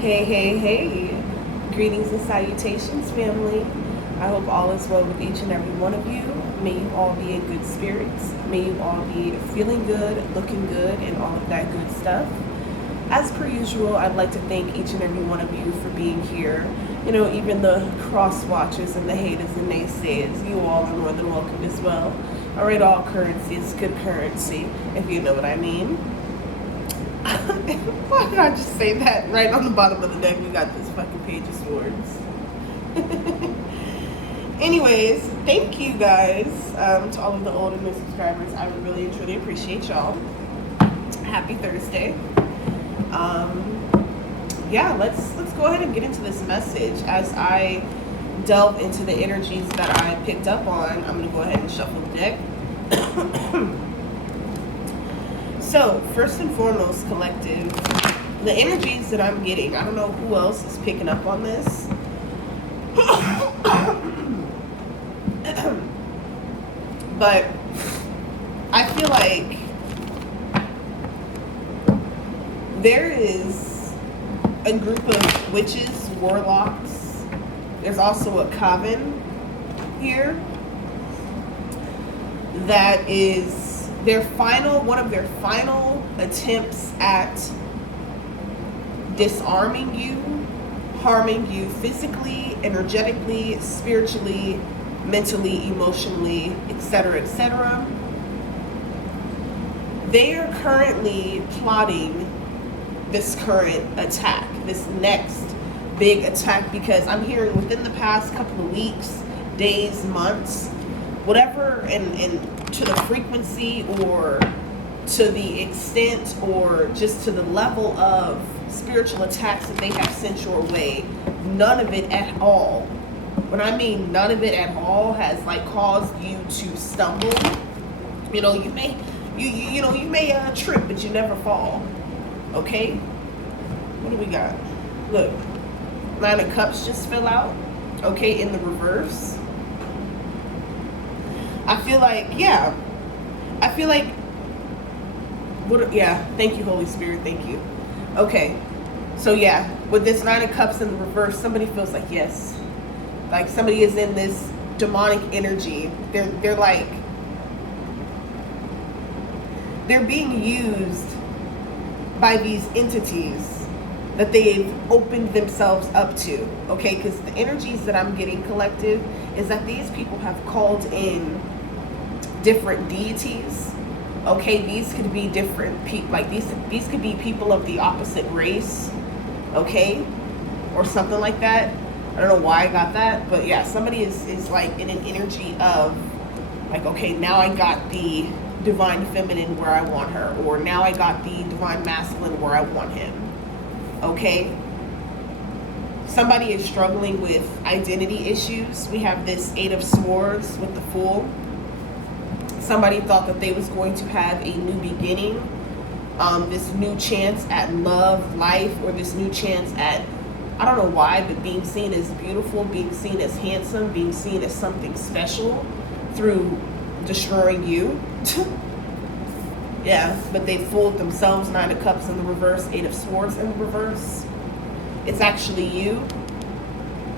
Hey, hey, hey. Greetings and salutations, family. I hope all is well with each and every one of you. May you all be in good spirits. May you all be feeling good, looking good, and all of that good stuff. As per usual, I'd like to thank each and every one of you for being here. You know, even the cross watchers and the haters and naysayers, you all are more than welcome as well. All right, all currency is good currency, if you know what I mean. Why did I just say that? Right on the bottom of the deck, we got this fucking page of swords. Anyways, thank you guys to all of the old and new subscribers. I really and truly appreciate y'all. Happy Thursday. Yeah, let's go ahead and get into this message. As I delve into the energies that I picked up on, I'm going to go ahead and shuffle the deck. So, first and foremost, collective, the energies that I'm getting, I don't know who else is picking up on this. But I feel like there is a group of witches, warlocks. There's also a coven here that is one of their final attempts at disarming you, harming you physically, energetically, spiritually, mentally, emotionally, etc., etc. They are currently plotting this current attack, this next big attack, because I'm hearing within the past couple of weeks, days, months, whatever, and to the frequency or to the extent or just to the level of spiritual attacks that they have sent your way, none of it at all, when I mean none of it at all, has like caused you to stumble. You know, you may trip, but you never fall. Okay, what do we got? Look, 9 of Cups just fell out. Okay, in the reverse. I feel like, thank you, Holy Spirit, thank you. Okay, so yeah, with this 9 of Cups in the reverse, somebody feels like, yes, like somebody is in this demonic energy. They're being used by these entities that they've opened themselves up to, okay? Because the energies that I'm getting, collective, is that these people have called in different deities, okay? These could be different people, like these could be people of the opposite race, okay? Or something like that. I don't know why I got that, but yeah, somebody is like in an energy of like, okay, now I got the divine feminine where I want her, or now I got the divine masculine where I want him, okay? Somebody is struggling with identity issues. We have this 8 of Swords with the Fool. Somebody thought that they was going to have a new beginning, this new chance at love, life, or this new chance at, I don't know why, but being seen as beautiful, being seen as handsome, being seen as something special through destroying you. Yeah, but they fooled themselves. 9 of Cups in the reverse, 8 of Swords in the reverse. It's actually you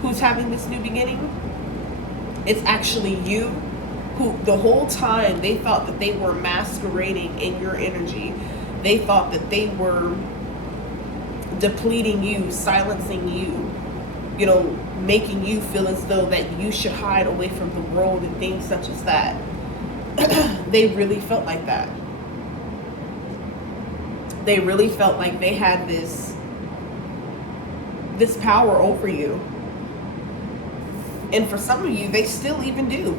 who's having this new beginning. It's actually you who the whole time they thought that they were masquerading in your energy. They thought that they were depleting you, silencing you, you know, making you feel as though that you should hide away from the world and things such as that. They really felt like that. They really felt like they had this power over you. And for some of you, they still even do.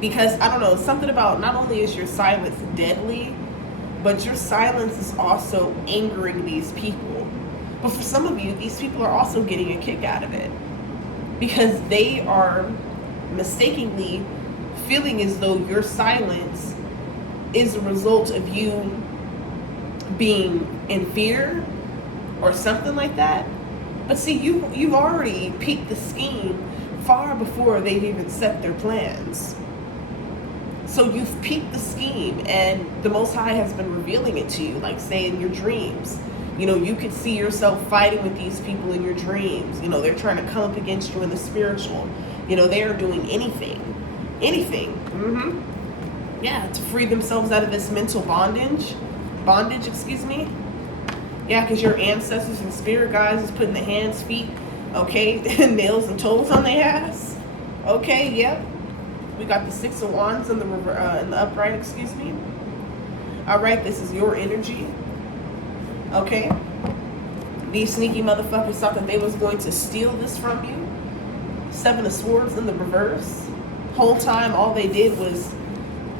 Because, I don't know, something about, not only is your silence deadly, but your silence is also angering these people. But for some of you, these people are also getting a kick out of it, because they are mistakenly feeling as though your silence is a result of you being in fear or something like that. But see, you've already peeped the scheme far before they've even set their plans. So you've peeped the scheme, and the Most High has been revealing it to you, like say in your dreams. You know, you could see yourself fighting with these people in your dreams. You know, they're trying to come up against you in the spiritual. You know, they are doing anything. Yeah, to free themselves out of this mental bondage, excuse me. Yeah, because your ancestors and spirit guides is putting the hands, feet, okay, nails and toes on their ass. Okay, yep. We got the Six of Wands in the upright, excuse me. All right, this is your energy. Okay. These sneaky motherfuckers thought that they was going to steal this from you. Seven of Swords in the reverse. Whole time, all they did was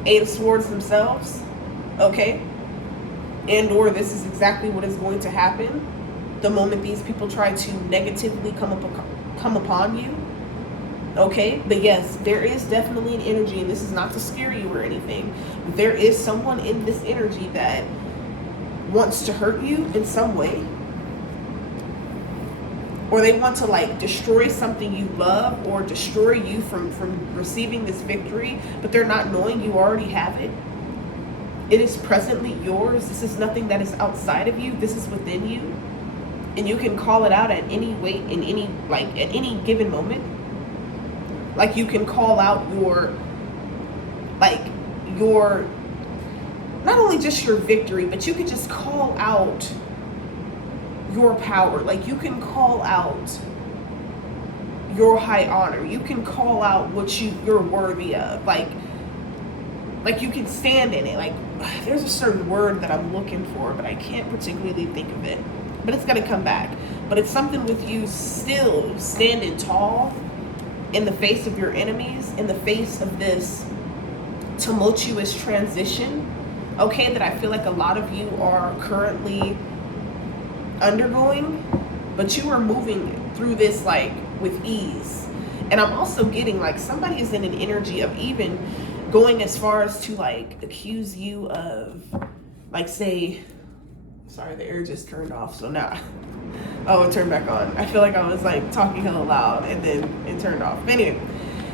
Eight of Swords themselves. Okay. And or this is exactly what is going to happen the moment these people try to negatively come upon you. Okay, but yes, there is definitely an energy, and this is not to scare you or anything. There is someone in this energy that wants to hurt you in some way, or they want to like destroy something you love, or destroy you from receiving this victory, but they're not knowing you already have it. It is presently yours. This is nothing that is outside of you. This is within you, and you can call it out at any weight, in any at any given moment. Like you can call out your not only just your victory, but you can just call out your power. Like you can call out your high honor. You can call out what you're worthy of. Like you can stand in it. Like there's a certain word that I'm looking for, but I can't particularly think of it. But it's gonna come back. But it's something with you still standing tall in the face of your enemies, in the face of this tumultuous transition, okay, that I feel like a lot of you are currently undergoing, but you are moving through this like with ease. And I'm also getting like somebody is in an energy of even going as far as to like accuse you of like, say, sorry, the air just turned off, so now oh, it turned back on. I feel like I was like talking hella loud and then it turned off. But anyway,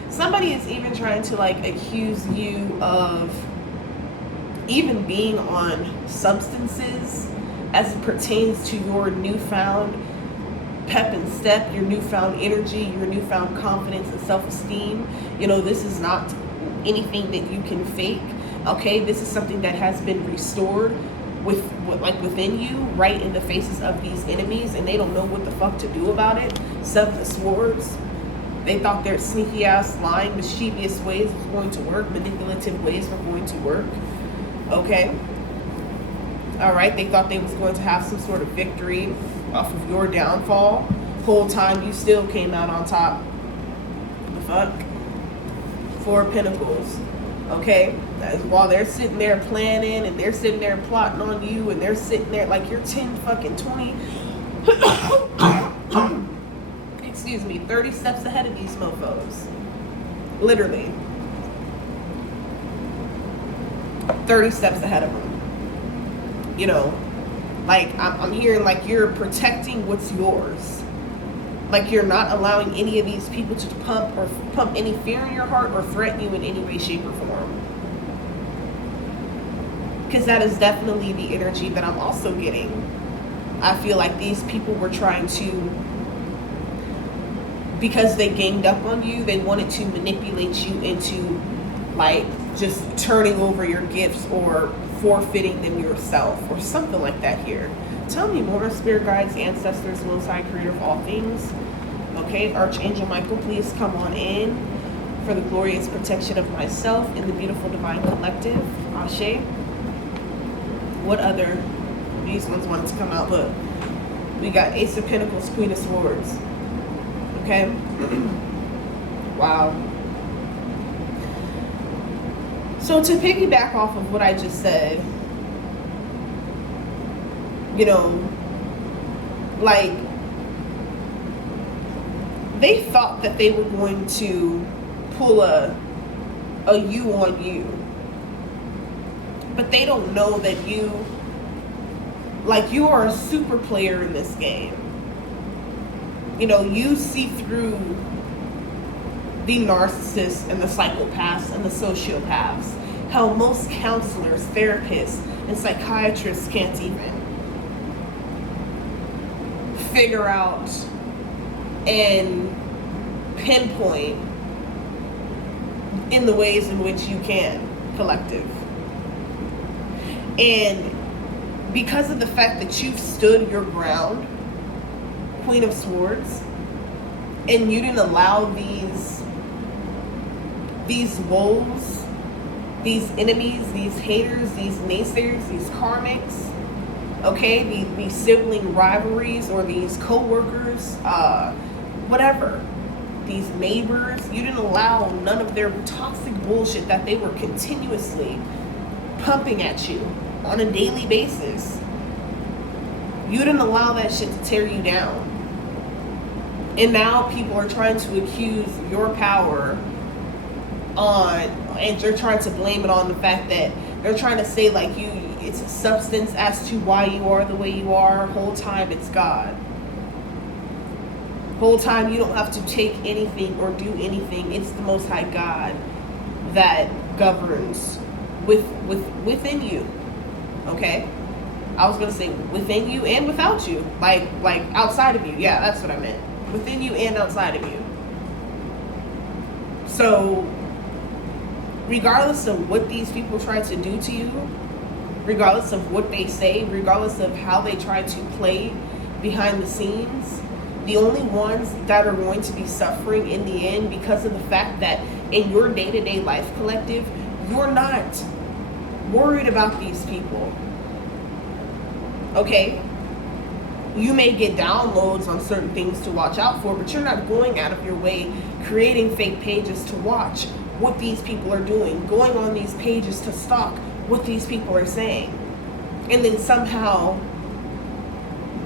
somebody is even trying to like accuse you of even being on substances as it pertains to your newfound pep and step, your newfound energy, your newfound confidence and self-esteem. You know, this is not anything that you can fake. Okay, this is something that has been restored within you, right in the faces of these enemies, and they don't know what the fuck to do about it. Seven of Swords. They thought their sneaky ass, lying, mischievous ways was going to work, manipulative ways were going to work. Okay. All right. They thought they was going to have some sort of victory off of your downfall. Whole time you still came out on top. The fuck? Four of Pentacles. Okay, while they're sitting there planning and they're sitting there plotting on you, and they're sitting there like you're 10 fucking 20 excuse me, 30 steps ahead of these mofos. Literally 30 steps ahead of them. You know, like I'm hearing like you're protecting what's yours. Like you're not allowing any of these people to pump any fear in your heart or threaten you in any way, shape, or form. Because that is definitely the energy that I'm also getting. I feel like these people were trying to, because they ganged up on you, they wanted to manipulate you into like just turning over your gifts or forfeiting them yourself or something like that here. Tell me more, spirit guides, ancestors, Most High, creator of all things. Okay, Archangel Michael, please come on in for the glorious protection of myself and the beautiful divine collective. Ashe. What other? These ones wanted to come out. Look, we got Ace of Pentacles, Queen of Swords. Okay. Wow. So to piggyback off of what I just said, you know, like they thought that they were going to pull a you on you, but they don't know that you are a super player in this game. You know, you see through the narcissists and the psychopaths and the sociopaths, how most counselors, therapists, and psychiatrists can't even. figure out and pinpoint in the ways in which you can, collective. And because of the fact that you've stood your ground, Queen of Swords, and you didn't allow these wolves, these enemies, these haters, these naysayers, these karmics, okay, these sibling rivalries or these co-workers, whatever, these neighbors, you didn't allow none of their toxic bullshit that they were continuously pumping at you on a daily basis. You didn't allow that shit to tear you down. And now people are trying to accuse your power and they're trying to blame it on the fact that they're trying to say like it's a substance as to why you are the way you are. Whole time it's God. Whole time you don't have to take anything or do anything. It's the Most High God that governs within you. Okay? I was gonna say within you and without you. Like outside of you. Yeah, that's what I meant. Within you and outside of you. So regardless of what these people try to do to you, regardless of what they say, regardless of how they try to play behind the scenes, the only ones that are going to be suffering in the end because of the fact that in your day-to-day life, collective, you're not worried about these people. Okay? You may get downloads on certain things to watch out for, but you're not going out of your way creating fake pages to watch what these people are doing, going on these pages to stalk what these people are saying, and then somehow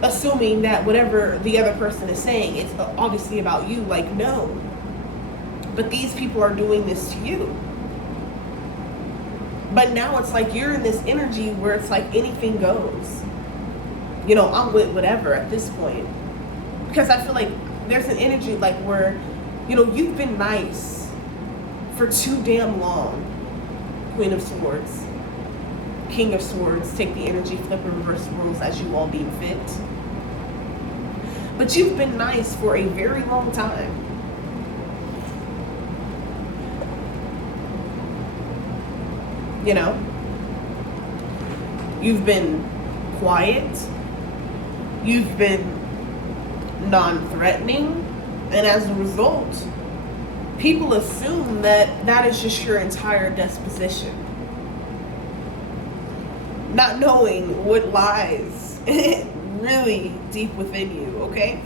assuming that whatever the other person is saying, it's obviously about you. Like, no. But these people are doing this to you. But now it's like you're in this energy where it's like anything goes. You know, I'm with whatever at this point. Because I feel like there's an energy like where, you know, you've been nice for too damn long. Queen of Swords. King of Swords. Take the energy, flip and reverse rules as you all deem fit. But you've been nice for a very long time. You know? You've been quiet. You've been non-threatening. And as a result, people assume that that is just your entire disposition. Not knowing what lies really deep within you, okay?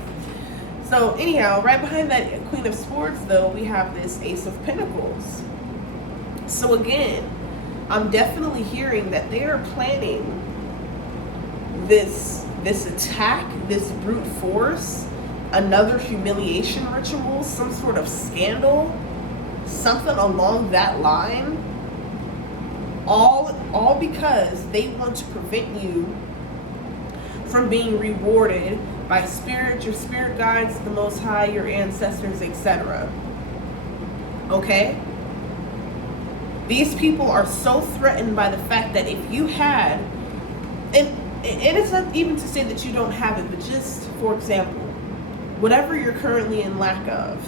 So anyhow, right behind that Queen of Swords, though, we have this Ace of Pentacles. So again, I'm definitely hearing that they are planning this attack, this brute force, another humiliation ritual, some sort of scandal, something along that line, all because they want to prevent you from being rewarded by spirit, your spirit guides, the Most High, your ancestors, etc. Okay? These people are so threatened by the fact that if you had, and it's not even to say that you don't have it, but just for example, whatever you're currently in lack of,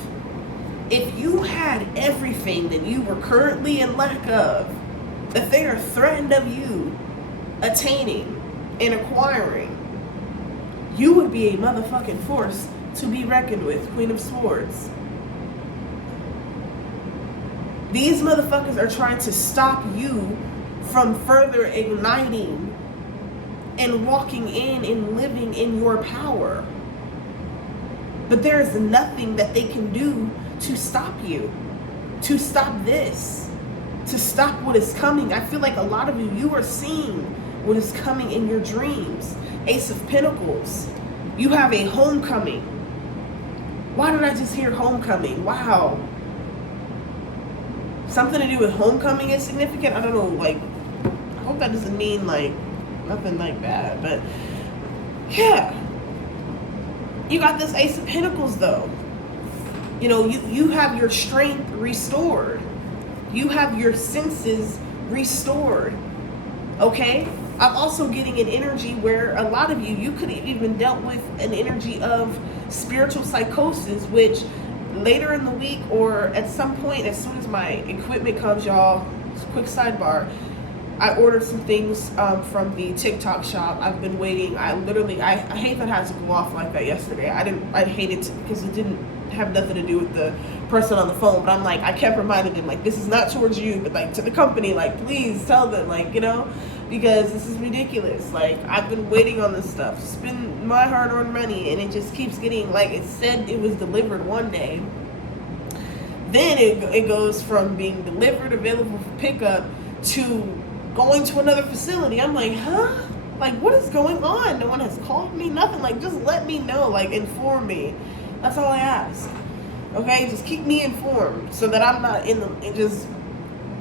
if you had everything that you were currently in lack of, that they are threatened of you attaining and acquiring, you would be a motherfucking force to be reckoned with, Queen of Swords. These motherfuckers are trying to stop you from further igniting and walking in and living in your power. But there is nothing that they can do to stop you, to stop this, to stop what is coming. I feel like a lot of you are seeing what is coming in your dreams. Ace of Pentacles. You have a homecoming. Why did I just hear homecoming? Wow. Something to do with homecoming is significant? I don't know, like, I hope that doesn't mean, like, nothing like that, but, yeah. You got this Ace of Pentacles, though. You know, you have your strength restored. You have your senses restored. Okay? I'm also getting an energy where a lot of you could have even dealt with an energy of spiritual psychosis, which later in the week or at some point, as soon as my equipment comes, y'all, quick sidebar, I ordered some things from the TikTok shop. I've been waiting. I hate that I had to go off like that yesterday. I hated it because it didn't have nothing to do with the person on the phone. But I'm like, I kept reminding them, like, this is not towards you, but like to the company, like, please tell them, like, you know, because this is ridiculous. Like, I've been waiting on this stuff, spend my hard-earned money, and it just keeps getting, like, it said it was delivered one day. Then it goes from being delivered, available for pickup, to going to another facility. I'm like, huh? Like, what is going on? No one has called me, nothing. Like, just let me know, like, inform me. That's all I ask. Okay, just keep me informed so that I'm not in just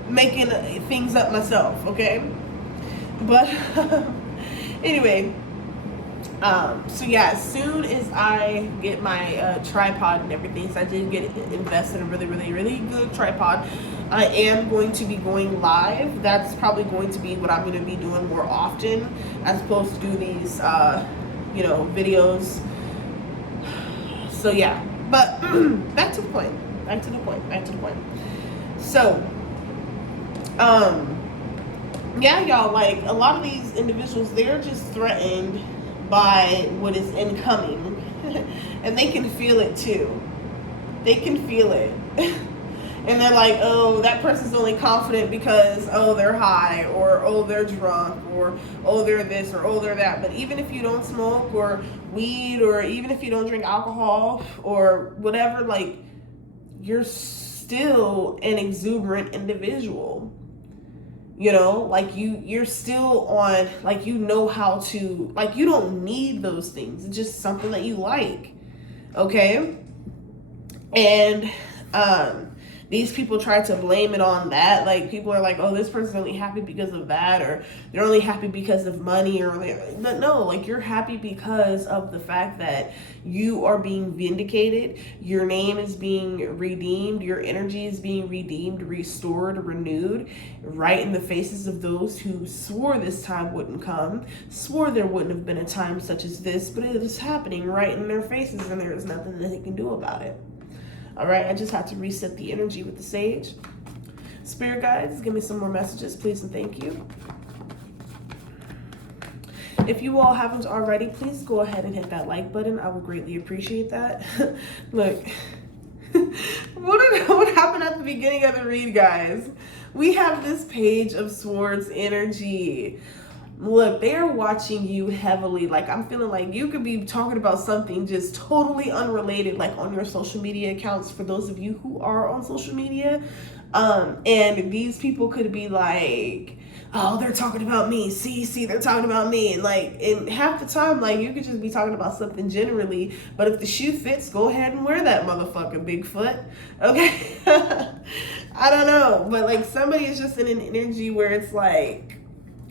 making things up myself. Okay, but anyway, so yeah, as soon as I get my tripod and everything, so I did get invested in a really good tripod. I am going to be going live. That's probably going to be what I'm going to be doing more often, as opposed to do these, videos. So yeah, but back to the point. So, yeah, y'all, like, a lot of these individuals, they're just threatened by what is incoming, and they can feel it too. They can feel it. And they're like, oh, that person's only confident because, oh, they're high, or, oh, they're drunk, or, oh, they're this, or, oh, they're that. But even if you don't smoke or weed, or even if you don't drink alcohol or whatever, like, you're still an exuberant individual. You know, like, you're still on, like, you know how to, like, you don't need those things. It's just something that you like. Okay? And, these people try to blame it on that. Like, people are like, oh, this person's only happy because of that, or they're only happy because of money, but no, like, you're happy because of the fact that you are being vindicated, your name is being redeemed, your energy is being redeemed, restored, renewed, right in the faces of those who swore this time wouldn't come, swore there wouldn't have been a time such as this, but it is happening right in their faces, and there is nothing that they can do about it. All right, I just had to reset the energy with the sage. Spirit guides, give me some more messages, please, and thank you. If you all haven't already, please go ahead and hit that like button. I would greatly appreciate that. Look, what happened at the beginning of the read, guys? We have this Page of Swords energy. Look, they are watching you heavily. Like, I'm feeling like you could be talking about something just totally unrelated, like on your social media accounts, for those of you who are on social media. And these people could be like, oh, they're talking about me. See, they're talking about me. And like, and half the time, like, you could just be talking about something generally. But if the shoe fits, go ahead and wear that motherfucker, Bigfoot. Okay? I don't know. But like, somebody is just in an energy where it's like,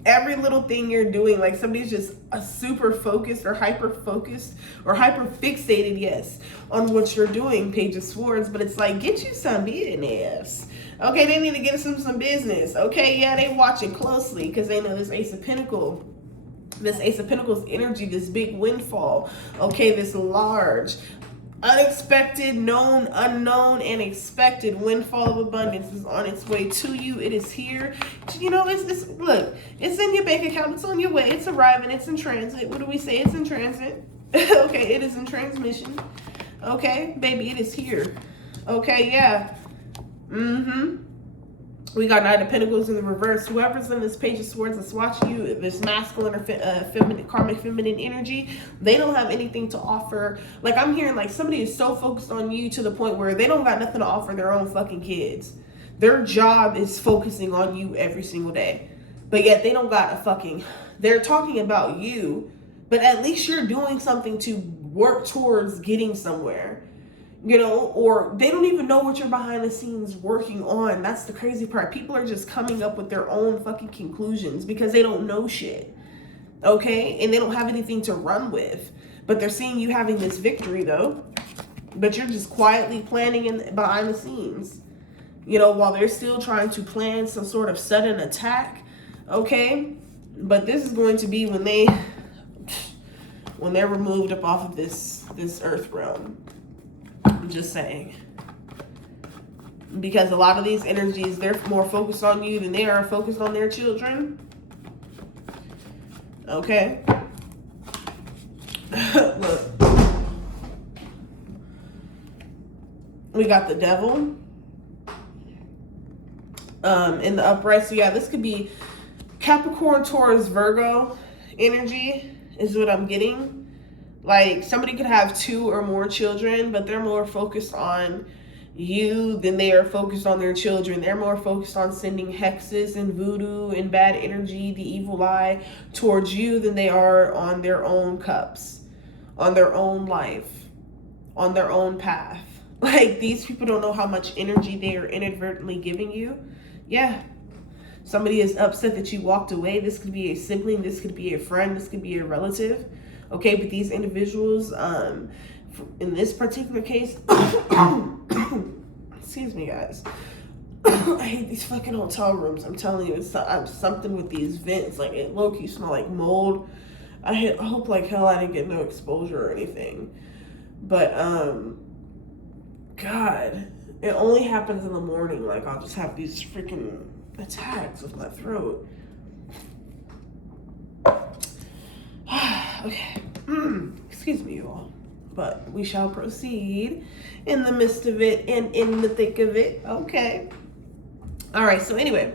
every little thing you're doing, like, somebody's just super focused or hyper focused or hyper fixated, yes, on what you're doing, Page of Swords. But it's like, get you some business. Okay, they need to get some business. Okay, yeah, they watch it closely because they know this Ace of Pentacles energy, this big windfall. Okay, this large, unexpected, known, unknown, and expected windfall of abundance is on its way to you. It is here. You know, it's look, it's in your bank account. It's on your way. It's arriving. It's in transit. What do we say? It's in transit. Okay, it is in transmission. Okay, baby, it is here. Okay, yeah. We got Knight of Pentacles in the reverse. Whoever's in this Page of Swords that's watching you, this masculine or feminine, karmic feminine energy, they don't have anything to offer. Like, I'm hearing like somebody is so focused on you to the point where they don't got nothing to offer their own fucking kids. Their job is focusing on you every single day. But yet they don't got a fucking, they're talking about you, but at least you're doing something to work towards getting somewhere. You know, or they don't even know what you're behind the scenes working on. That's the crazy part. People are just coming up with their own fucking conclusions because they don't know shit. Okay? And they don't have anything to run with. But they're seeing you having this victory, though. But you're just quietly planning behind the scenes. You know, while they're still trying to plan some sort of sudden attack. Okay? But this is going to be when they're removed up off of this earth realm. I'm just saying. Because a lot of these energies, they're more focused on you than they are focused on their children. Okay. Look. We got the devil. In the upright. So yeah, this could be Capricorn, Taurus, Virgo energy is what I'm getting. Like somebody could have 2 or more children, but they're more focused on you than they are focused on their children. They're more focused on sending hexes and voodoo and bad energy, the evil eye towards you than they are on their own cups, on their own life, on their own path. Like these people don't know how much energy they are inadvertently giving you. Yeah. Somebody is upset that you walked away. This could be a sibling. This could be a friend. This could be a relative. Okay, but these individuals, in this particular case, excuse me, guys. I hate these fucking hotel rooms. I'm telling you, it's something with these vents. Like it low-key smell like mold. I hope like hell I didn't get no exposure or anything. But God, it only happens in the morning. Like I'll just have these freaking attacks with my throat. Okay. Excuse me, you all. But we shall proceed in the midst of it and in the thick of it. Okay. All right. So anyway,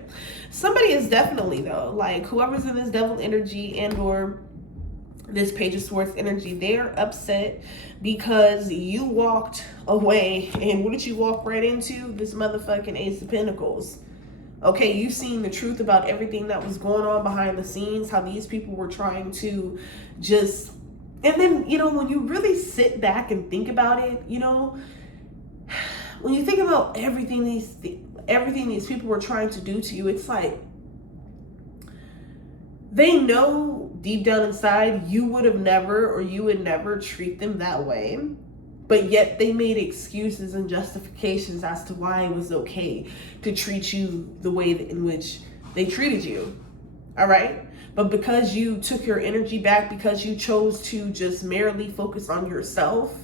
somebody is definitely though, like whoever's in this devil energy and or this Page of Swords energy, they're upset because you walked away. And what did you walk right into? This motherfucking Ace of Pentacles. Okay, you've seen the truth about everything that was going on behind the scenes, how these people were trying to just, and then, you know, when you really sit back and think about it, you know, when you think about everything these people were trying to do to you, it's like, they know deep down inside you would never treat them that way. But yet they made excuses and justifications as to why it was okay to treat you the way in which they treated you. All right? But because you took your energy back, because you chose to just merely focus on yourself,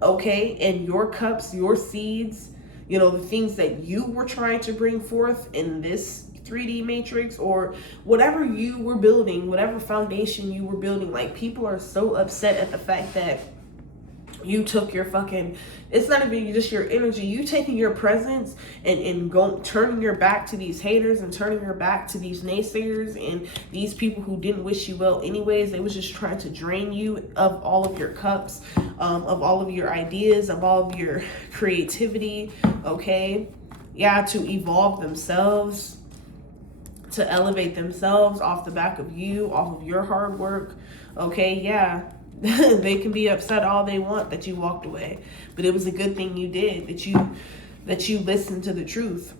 okay, and your cups, your seeds, you know, the things that you were trying to bring forth in this 3D matrix or whatever you were building, whatever foundation you were building, like people are so upset at the fact that you took your fucking, it's not even just your energy, you taking your presence and turning your back to these haters and turning your back to these naysayers and these people who didn't wish you well anyways. They was just trying to drain you of all of your cups, of all of your ideas, of all of your creativity, okay? Yeah, to evolve themselves, to elevate themselves off the back of you, off of your hard work, okay? Yeah. They can be upset all they want that you walked away, but it was a good thing you did, that you listened to the truth.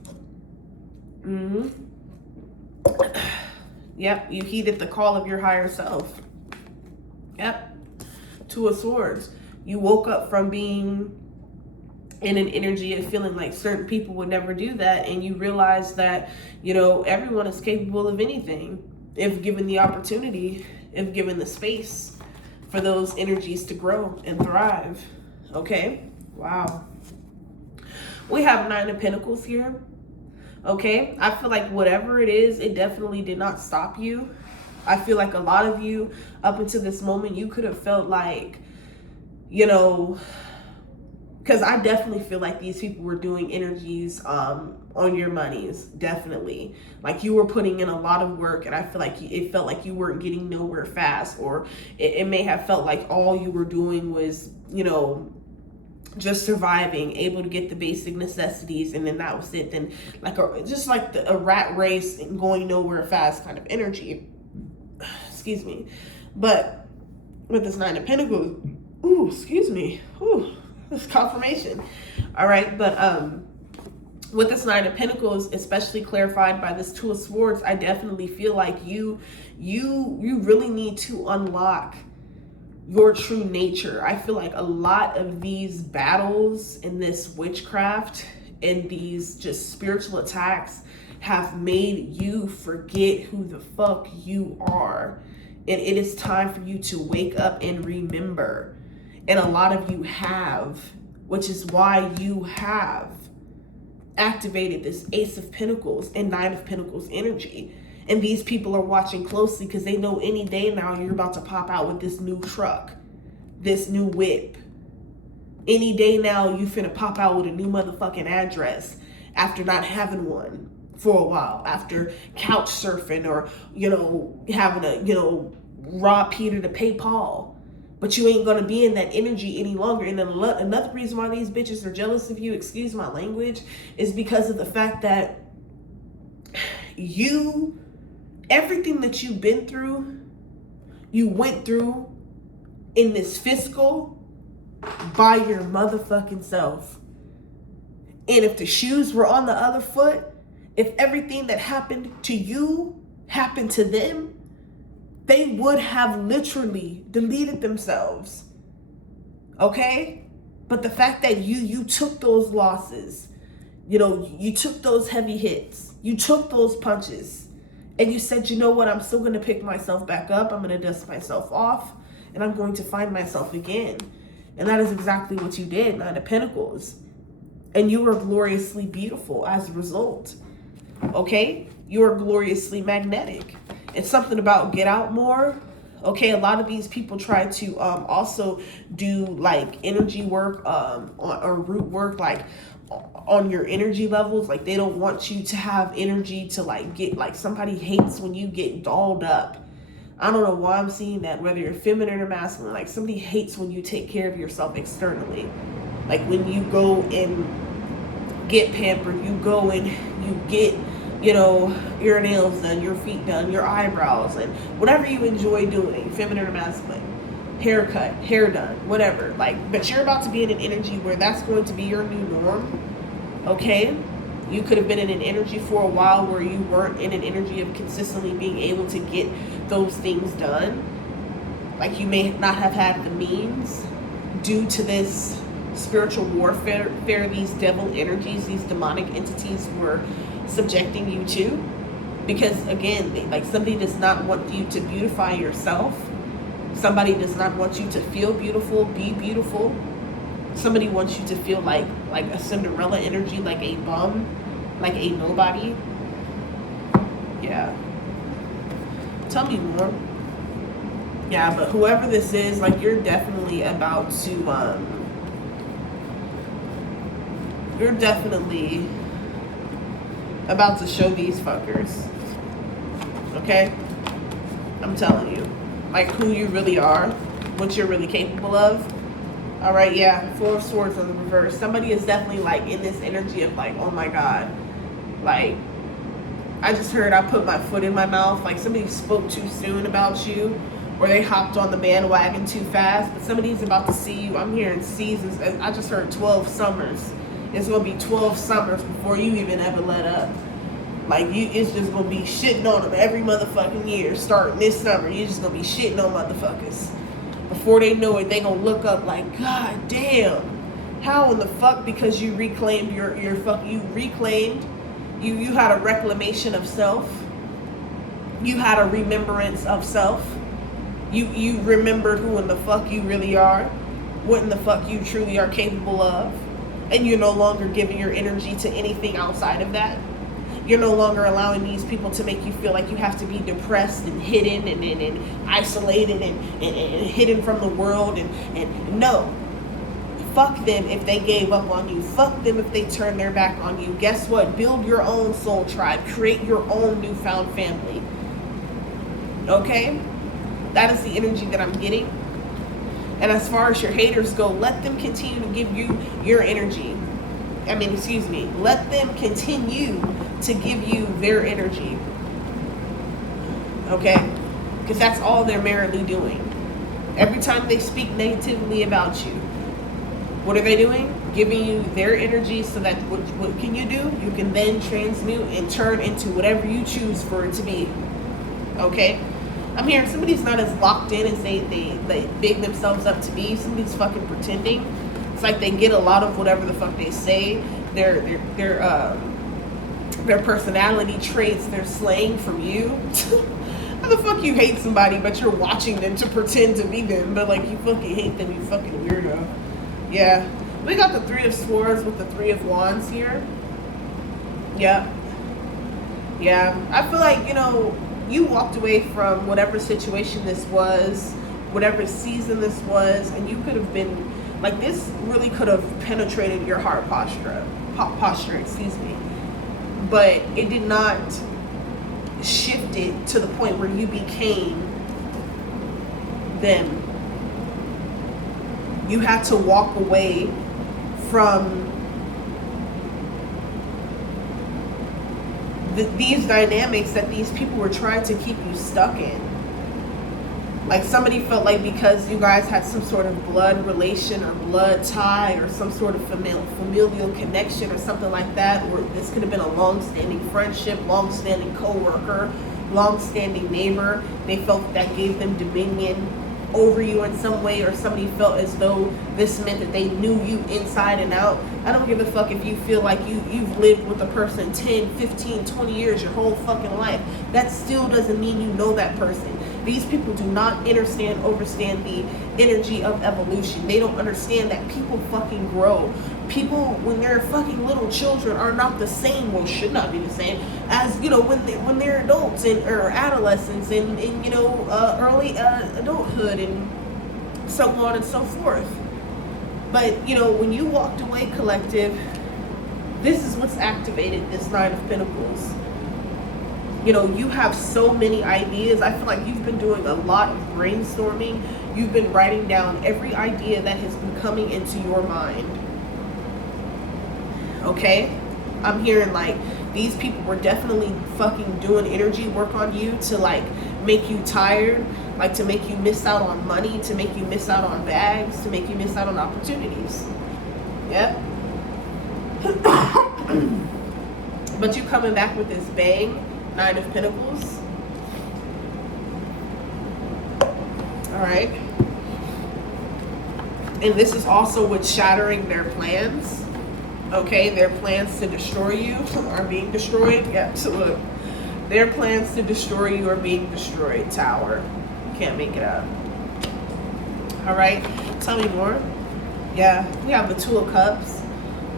Yep, you heeded the call of your higher self. Yep. 2 of Swords. You woke up from being in an energy of feeling like certain people would never do that, and you realize that, you know, everyone is capable of anything if given the opportunity, if given the space for those energies to grow and thrive. Okay? Wow. We have 9 of Pentacles here. Okay? I feel like whatever it is, it definitely did not stop you. I feel like a lot of you, up until this moment, you could have felt like, you know, because I definitely feel like these people were doing energies on your monies, definitely. Like you were putting in a lot of work, and I feel like it felt like you weren't getting nowhere fast, or it may have felt like all you were doing was, you know, just surviving, able to get the basic necessities, and then that was it. Then like a rat race and going nowhere fast kind of energy. Excuse me. But with this 9 of Pentacles, ooh, excuse me, ooh, this confirmation. All right, but with this 9 of Pentacles, especially clarified by this 2 of Swords, I definitely feel like you really need to unlock your true nature. I feel like a lot of these battles in this witchcraft and these just spiritual attacks have made you forget who the fuck you are. And it is time for you to wake up and remember. And a lot of you have, which is why you have activated this Ace of Pentacles and Nine of Pentacles energy. And these people are watching closely because they know any day now you're about to pop out with this new truck, this new whip. Any day now you finna pop out with a new motherfucking address after not having one for a while, after couch surfing or, having a, rob Peter to pay Paul. But you ain't gonna be in that energy any longer. And then another reason why these bitches are jealous of you, excuse my language, is because of the fact that everything that you've been through, you went through in this physical by your motherfucking self. And if the shoes were on the other foot, if everything that happened to you happened to them, they would have literally deleted themselves. Okay? But the fact that you took those losses, you took those heavy hits, you took those punches, and you said, you know what, I'm still going to pick myself back up, I'm going to dust myself off, and I'm going to find myself again. And that is exactly what you did, Nine of Pentacles. And you were gloriously beautiful as a result. Okay? You are gloriously magnetic. It's something about get out more. Okay, a lot of these people try to also do like energy work or root work, like on your energy levels. Like they don't want you to have energy to like get, like somebody hates when you get dolled up. I don't know why I'm seeing that, whether you're feminine or masculine. Like somebody hates when you take care of yourself externally. Like when you go and get pampered, you go and you get, your nails done, your feet done, your eyebrows, and whatever you enjoy doing, feminine or masculine, haircut, hair done, whatever. Like, but you're about to be in an energy where that's going to be your new norm. Okay? You could have been in an energy for a while where you weren't in an energy of consistently being able to get those things done. Like you may not have had the means due to this spiritual warfare, these devil energies, these demonic entities were subjecting you to. Because again, like somebody does not want you to beautify yourself. Somebody does not want you to feel beautiful, be beautiful. Somebody wants you to feel like a Cinderella energy, like a bum, like a nobody. Yeah. Tell me more. Yeah, but whoever this is, like you're definitely about to show these fuckers. Okay? I'm telling you. Like who you really are, what you're really capable of. Alright, yeah, Four of Swords on the reverse. Somebody is definitely like in this energy of like, oh my god. Like, I just heard I put my foot in my mouth. Like somebody spoke too soon about you. Or they hopped on the bandwagon too fast. But somebody's about to see you. I'm hearing seasons. I just heard 12 summers. It's going to be 12 summers before you even ever let up. Like, it's just going to be shitting on them every motherfucking year. Starting this summer, you're just going to be shitting on motherfuckers. Before they know it, they going to look up like, God damn. How in the fuck? Because you reclaimed you had a reclamation of self. You had a remembrance of self. You remembered who in the fuck you really are. What in the fuck you truly are capable of. And you're no longer giving your energy to anything outside of that. You're no longer allowing these people to make you feel like you have to be depressed and hidden and isolated and hidden from the world. And no. Fuck them if they gave up on you. Fuck them if they turned their back on you. Guess what? Build your own soul tribe. Create your own newfound family. Okay? That is the energy that I'm getting. And as far as your haters go, let them continue to give you your energy. Let them continue to give you their energy. Okay? Because that's all they're merely doing. Every time they speak negatively about you, what are they doing? Giving you their energy so that what can you do? You can then transmute and turn into whatever you choose for it to be. Okay? I'm hearing somebody's not as locked in as they big themselves up to be. Somebody's fucking pretending. It's like they get a lot of whatever the fuck they say. They're their personality traits, their slang from you. How the fuck you hate somebody, but you're watching them to pretend to be them, but like you fucking hate them, you fucking weirdo. Yeah. We got the Three of Swords with the Three of Wands here. Yeah. Yeah. I feel like, you know, you walked away from whatever situation this was, whatever season this was, and you could have been, like, this really could have penetrated your heart posture, excuse me. But it did not shift it to the point where you became them. You had to walk away from these dynamics that these people were trying to keep you stuck in. Like somebody felt like because you guys had some sort of blood relation or blood tie or some sort of familial connection or something like that, or this could have been a long-standing friendship, long-standing co-worker, long-standing neighbor, they felt that gave them dominion over you in some way, or somebody felt as though this meant that they knew you inside and out. I don't give a fuck if you feel like you've lived with a person 10, 15, 20 years, your whole fucking life. That still doesn't mean you know that person. These people do not overstand the energy of evolution. They don't understand that people fucking grow. People, when they're fucking little children, are not the same, well, should not be the same, as, you know, when they're adults and or adolescents and you know, early adulthood and so on and so forth. But, you know, when you walked away, collective, this is what's activated, this Nine of Pentacles. You know, you have so many ideas. I feel like you've been doing a lot of brainstorming. You've been writing down every idea that has been coming into your mind. Okay? I'm hearing like these people were definitely fucking doing energy work on you to like make you tired, like to make you miss out on money, to make you miss out on bags, to make you miss out on opportunities. Yep. But you coming back with this bang. Nine of Pentacles. Alright. And this is also what's shattering their plans. Okay, their plans to destroy you are being destroyed. Yep, so look. Their plans to destroy you are being destroyed. Tower. Can't make it up. Alright, tell me more. Yeah, we have the Two of Cups.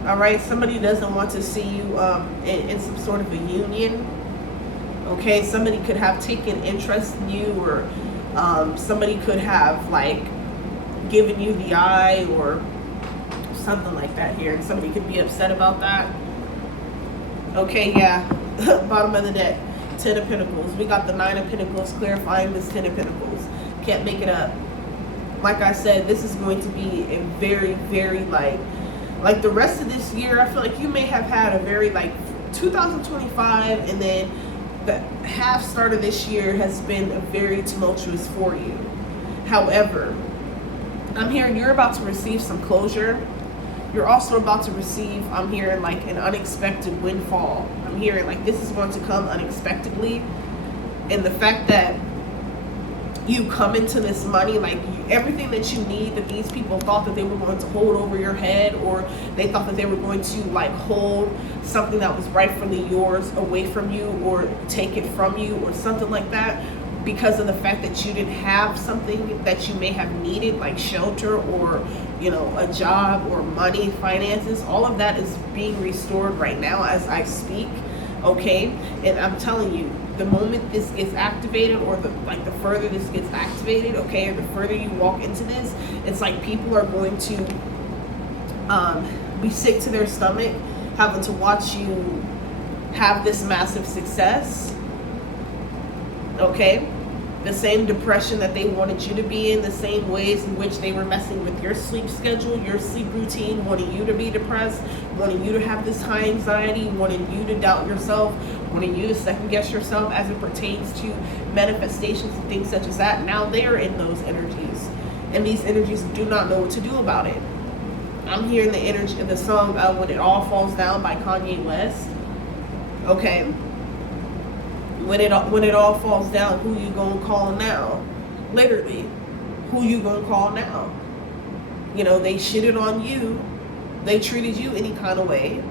Alright, somebody doesn't want to see you in some sort of a union. Okay, somebody could have taken interest in you, or somebody could have like given you the eye or something like that here, and somebody could be upset about that. Okay, yeah. Bottom of the deck, Ten of Pentacles. We got the Nine of Pentacles clarifying this Ten of Pentacles. Can't make it up. Like I said, this is going to be a very, very like the rest of this year. I feel like you may have had a very like 2025, and then the half start of this year has been very tumultuous for you. However, I'm hearing you're about to receive some closure. You're also about to receive, I'm hearing like an unexpected windfall. I'm hearing like this is going to come unexpectedly. And the fact that you come into this money, like everything that you need, that these people thought that they were going to hold over your head, or they thought that they were going to like hold something that was rightfully yours away from you, or take it from you, or something like that, because of the fact that you didn't have something that you may have needed, like shelter, or, you know, a job, or money, finances. All of that is being restored right now as I speak. Okay, and I'm telling you, the moment this gets activated, or the further this gets activated, okay, or the further you walk into this, it's like people are going to be sick to their stomach having to watch you have this massive success. Okay, the same depression that they wanted you to be in, the same ways in which they were messing with your sleep schedule, your sleep routine, wanting you to be depressed, wanting you to have this high anxiety, wanting you to doubt yourself, wanting you to second guess yourself as it pertains to manifestations and things such as that. Now they're in those energies, and these energies do not know what to do about it. I'm hearing the energy of the song When It All Falls Down by Kanye West. Okay, when it all falls down, who you gonna call now? Literally, who you gonna call now? You know, they shitted on you, they treated you any kind of way,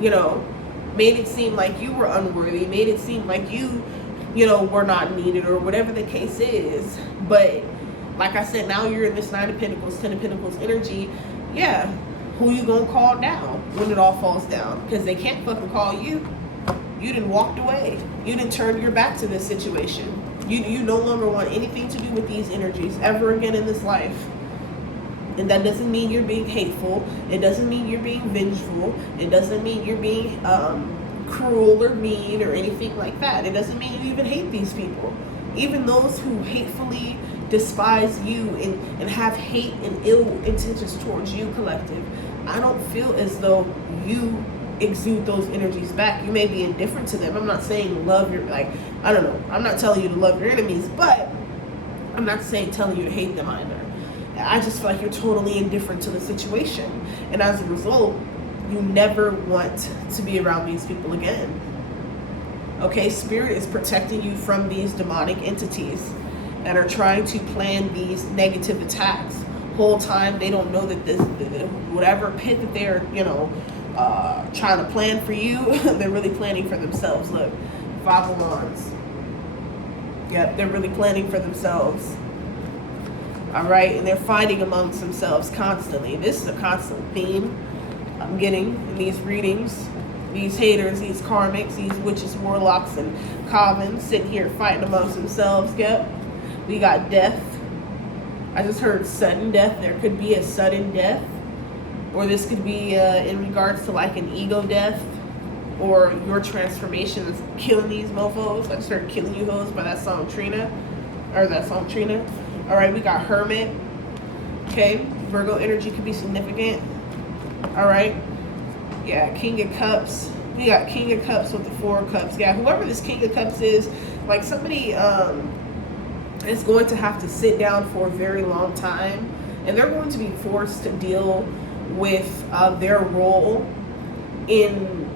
you know, made it seem like you were unworthy, made it seem like you know, were not needed, or whatever the case is. But like I said, now you're in this 9 of Pentacles, 10 of Pentacles energy. Yeah, who you gonna call now when it all falls down? Because they can't fucking call you. You done walked away. You done turned your back to this situation. You no longer want anything to do with these energies ever again in this life. And that doesn't mean you're being hateful. It doesn't mean you're being vengeful. It doesn't mean you're being cruel or mean or anything like that. It doesn't mean you even hate these people. Even those who hatefully despise you and have hate and ill intentions towards you, collective, I don't feel as though you exude those energies back. You may be indifferent to them. I'm not saying love your, like, I don't know. I'm not telling you to love your enemies, but I'm not telling you to hate them either. I just feel like you're totally indifferent to the situation. And as a result, you never want to be around these people again. Okay, Spirit is protecting you from these demonic entities that are trying to plan these negative attacks. Whole time they don't know that this, whatever pit that they're, you know, trying to plan for you, they're really planning for themselves. Look, 5 of Wands. Yep, they're really planning for themselves. All right, and they're fighting amongst themselves constantly. This is a constant theme I'm getting in these readings. These haters, these karmics, these witches, warlocks, and covens sitting here fighting amongst themselves. Yep. We got death. I just heard sudden death. There could be a sudden death. Or this could be in regards to like an ego death. Or your transformation is killing these mofos. I just heard Killing You Hoes by that song Trina. Or that song Trina. Alright, we got Hermit. Okay. Virgo energy could be significant. Alright. Yeah, King of Cups. We got King of Cups with the 4 of Cups. Yeah, whoever this King of Cups is, like somebody is going to have to sit down for a very long time. And they're going to be forced to deal with their role in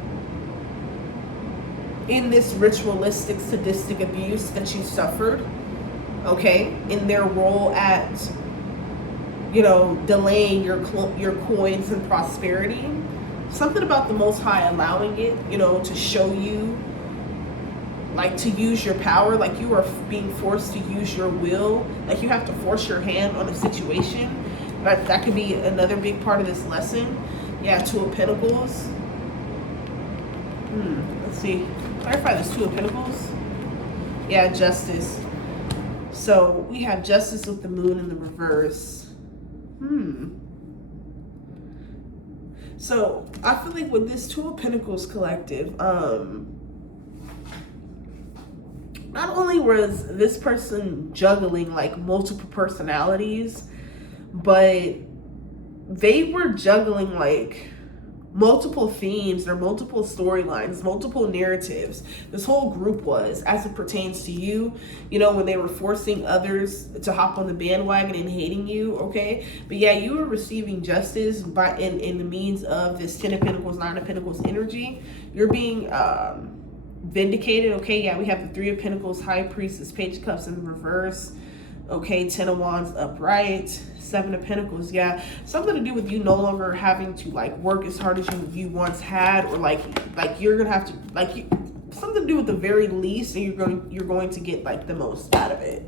this ritualistic, sadistic abuse that you suffered. Okay? In their role at, you know, delaying your coins and prosperity. Something about the Most High allowing it, you know, to show you, like, to use your power, like you are being forced to use your will, like you have to force your hand on a situation. That could be another big part of this lesson. Yeah, 2 of Pentacles. Let's see. Clarify this 2 of Pentacles. Yeah, Justice. So we have Justice with the Moon in the reverse. So I feel like with this 2 of Pentacles collective, not only was this person juggling like multiple personalities, but they were juggling like multiple themes or multiple storylines, multiple narratives. This whole group was, as it pertains to you, you know, when they were forcing others to hop on the bandwagon and hating you, okay? But yeah, you were receiving justice by in the means of this 10 of Pentacles, 9 of Pentacles energy. You're being vindicated, okay? Yeah, we have the 3 of Pentacles, High Priestess, Page of Cups in reverse. Okay, 10 of Wands upright, 7 of Pentacles, yeah. Something to do with you no longer having to like work as hard as you once had, or like you're gonna have to something to do with the very least, and you're going to get like the most out of it.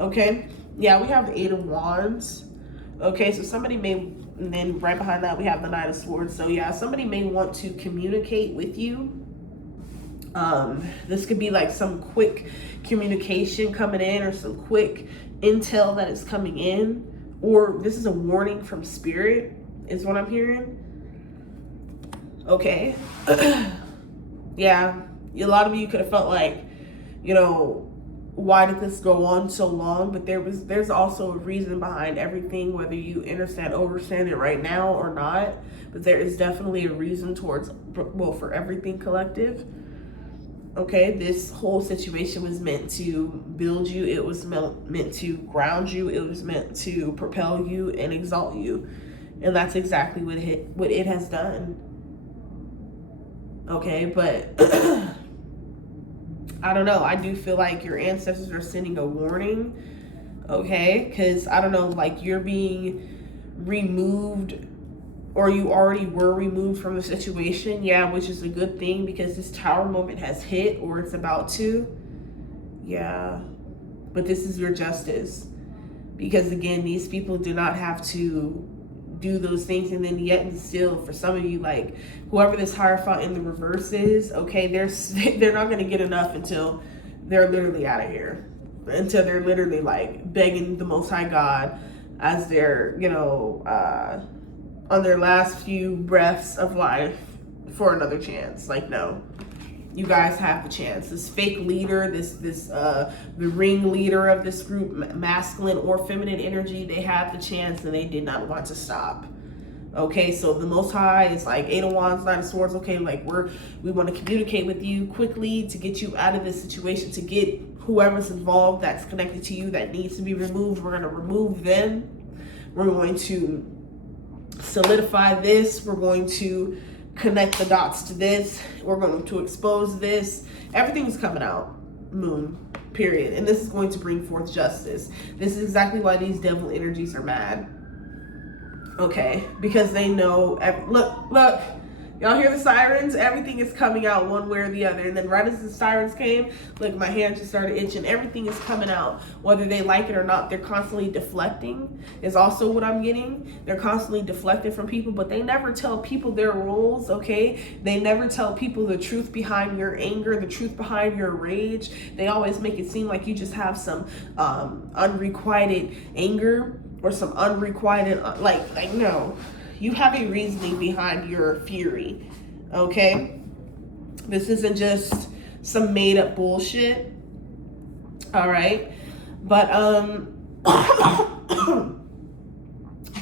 Okay, yeah, we have the 8 of Wands. Okay, so somebody may, and then right behind that we have the 9 of Swords. So yeah, somebody may want to communicate with you. This could be like some quick communication coming in, or some quick intel that is coming in, or this is a warning from Spirit is what I'm hearing. Okay. Yeah, a lot of you could have felt like, you know, why did this go on so long? But there's also a reason behind everything, whether you overstand it right now or not. But there is definitely a reason towards, well, for everything collective. Okay, this whole situation was meant to build you. It was meant to ground you. It was meant to propel you and exalt you. And that's exactly what it has done. Okay, but I don't know. I do feel like your ancestors are sending a warning. Okay, because I don't know, like you're being removed, or you already were removed from the situation. Yeah, which is a good thing because this Tower moment has hit, or it's about to. Yeah, but this is your justice. Because again, these people do not have to do those things, and then yet and still, for some of you, like whoever this Hierophant in the reverse is, okay, they're not going to get enough until they're literally out of here, until they're literally like begging the Most High God as they're, you know, on their last few breaths of life for another chance. Like, no, you guys have the chance. This fake leader, the ring leader of this group, masculine or feminine energy, they have the chance and they did not want to stop. Okay, so the Most High is like 8 of Wands, 9 of Swords. Okay, like we want to communicate with you quickly to get you out of this situation, to get whoever's involved that's connected to you that needs to be removed. We're going to remove them. We're going to solidify this. We're going to connect the dots to this. We're going to expose this. Everything's coming out, Moon, period. And this is going to bring forth justice. This is exactly why these devil energies are mad. Okay, because they know, look, y'all hear the sirens? Everything is coming out one way or the other. And then right as the sirens came, look, my hand just started itching. Everything is coming out, whether they like it or not. They're constantly deflecting is also what I'm getting. They're constantly deflecting from people, but they never tell people their roles, okay? They never tell people the truth behind your anger, the truth behind your rage. They always make it seem like you just have some unrequited anger or some unrequited, like no. You have a reasoning behind your fury, okay? This isn't just some made up bullshit, all right? But,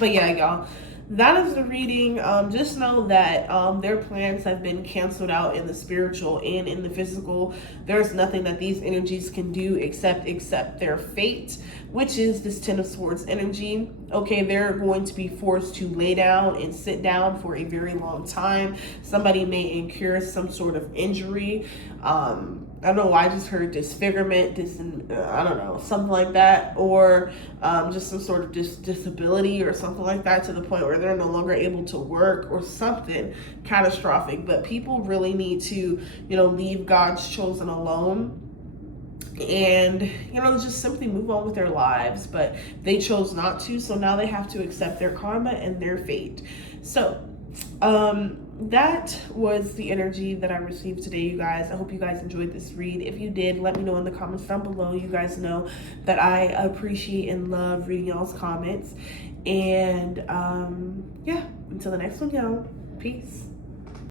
but yeah, y'all, that is the reading. Just know that their plans have been canceled out in the spiritual and in the physical. There's nothing that these energies can do except accept their fate, which is this 10 of Swords energy. Okay, they're going to be forced to lay down and sit down for a very long time. Somebody may incur some sort of injury. I don't know why I just heard disfigurement, I don't know, something like that, or just some sort of disability or something like that, to the point where they're no longer able to work or something catastrophic. But people really need to, you know, leave God's chosen alone and, you know, just simply move on with their lives. But they chose not to, so now they have to accept their karma and their fate. So that was the energy that I received today, you guys. I hope you guys enjoyed this read. If you did, let me know in the comments down below. You guys know that I appreciate and love reading y'all's comments. And yeah, until the next one, y'all. Peace.